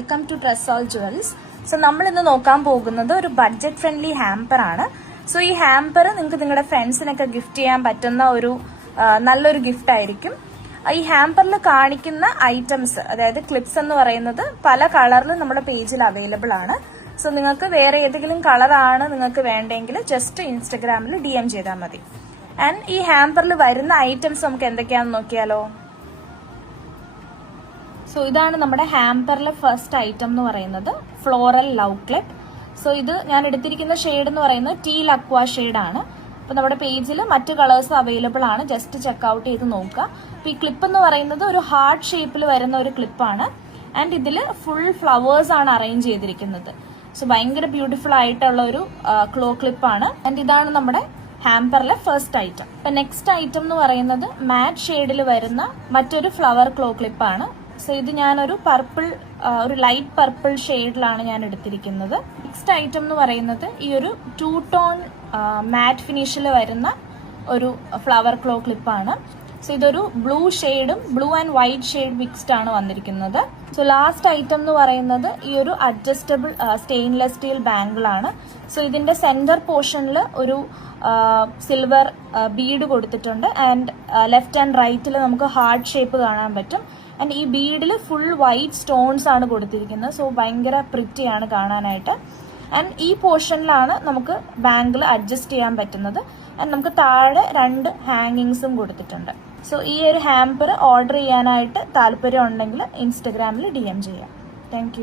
Welcome to dress all jewels. So നമ്മൾ ഇന്ന് നോക്കാൻ പോകുന്നത് ഒരു ബഡ്ജറ്റ് ഫ്രണ്ട്ലി ഹാമ്പർ ആണ്. സോ ഈ ഹാമ്പർ നിങ്ങൾക്ക് നിങ്ങളുടെ ഫ്രണ്ട്സിനൊക്കെ ഗിഫ്റ്റ് ചെയ്യാൻ പറ്റുന്ന ഒരു നല്ലൊരു ഗിഫ്റ്റ് ആയിരിക്കും. ഈ ഹാമ്പറിൽ കാണിക്കുന്ന ഐറ്റംസ്, അതായത് ക്ലിപ്സ് എന്ന് പറയുന്നത് പല കളറിലും നമ്മുടെ പേജിൽ അവൈലബിൾ ആണ്. സോ നിങ്ങൾക്ക് വേറെ ഏതെങ്കിലും കളറാണ് നിങ്ങൾക്ക് വേണ്ടെങ്കിൽ ജസ്റ്റ് ഇൻസ്റ്റഗ്രാമിൽ DM ചെയ്താൽ മതി. ആൻഡ് ഈ ഹാമ്പറിൽ വരുന്ന ഐറ്റംസ് നമുക്ക് എന്തൊക്കെയാണെന്ന് നോക്കിയാലോ. സോ ഇതാണ് നമ്മുടെ ഹാമ്പറിലെ ഫസ്റ്റ് ഐറ്റം എന്ന് പറയുന്നത് ഫ്ലോറൽ ലവ് ക്ലിപ്പ്. സോ ഇത് ഞാൻ എടുത്തിരിക്കുന്ന ഷെയ്ഡ് എന്ന് പറയുന്നത് ടീൽ അക്വാ ഷെയ്ഡ് ആണ്. അപ്പൊ നമ്മുടെ പേജിൽ മറ്റു കളേഴ്സ് അവൈലബിൾ ആണ്, ജസ്റ്റ് ചെക്ക്ഔട്ട് ചെയ്ത് നോക്കുക. അപ്പൊ ഈ ക്ലിപ്പ് എന്ന് പറയുന്നത് ഒരു ഹാർട്ട് ഷേപ്പിൽ വരുന്ന ഒരു ക്ലിപ്പാണ്. ആൻഡ് ഇതിൽ ഫുൾ ഫ്ലവേഴ്സ് ആണ് അറേഞ്ച് ചെയ്തിരിക്കുന്നത്. സോ ഭയങ്കര ബ്യൂട്ടിഫുൾ ആയിട്ടുള്ള ഒരു ക്ലോ ക്ലിപ്പാണ്. ആൻഡ് ഇതാണ് നമ്മുടെ ഹാമ്പറിലെ ഫസ്റ്റ് ഐറ്റം. ഇപ്പൊ നെക്സ്റ്റ് ഐറ്റം എന്ന് പറയുന്നത് മാറ്റ് ഷെയ്ഡിൽ വരുന്ന മറ്റൊരു ഫ്ലവർ ക്ലോ ക്ലിപ്പാണ്. സോ ഇത് ഞാനൊരു പർപ്പിൾ, ഒരു ലൈറ്റ് പർപ്പിൾ ഷെയ്ഡിലാണ് ഞാൻ എടുത്തിരിക്കുന്നത്. നെക്സ്റ്റ് ഐറ്റം എന്ന് പറയുന്നത് ഈ ഒരു 2 ടോൺ മാറ്റ് ഫിനിഷിൽ വരുന്ന ഒരു ഫ്ലവർ ക്ലോ ക്ലിപ്പാണ്. സോ ഇതൊരു ബ്ലൂ ഷെയ്ഡും blue and white shade mixed ആണ് വന്നിരിക്കുന്നത്. സോ ലാസ്റ്റ് ഐറ്റം എന്ന് പറയുന്നത് ഈ ഒരു അഡ്ജസ്റ്റബിൾ സ്റ്റെയിൻലെസ് സ്റ്റീൽ ബാംഗിൾ ആണ്. സോ ഇതിന്റെ സെന്റർ പോർഷനിൽ ഒരു സിൽവർ ബീഡ് കൊടുത്തിട്ടുണ്ട്. ആൻഡ് ലെഫ്റ്റ് ആൻഡ് റൈറ്റിൽ നമുക്ക് ഹാർട്ട് ഷേപ്പ് കാണാൻ പറ്റും. ആൻഡ് ഈ ബീഡിൽ ഫുൾ വൈറ്റ് സ്റ്റോൺസ് ആണ് കൊടുത്തിരിക്കുന്നത്. സോ ഭയങ്കര പ്രിറ്റിയാണ് കാണാനായിട്ട്. ആൻഡ് ഈ പോർഷനിലാണ് നമുക്ക് ബാംഗിൾ അഡ്ജസ്റ്റ് ചെയ്യാൻ പറ്റുന്നത്. ആൻഡ് നമുക്ക് താഴെ 2 ഹാങ്ങിങ്സും കൊടുത്തിട്ടുണ്ട്. സോ ഈ ഒരു ഹാമ്പർ ഓർഡർ ചെയ്യാനായിട്ട് താല്പര്യം ഉണ്ടെങ്കിൽ ഇൻസ്റ്റഗ്രാമിൽ DM ചെയ്യാം. താങ്ക്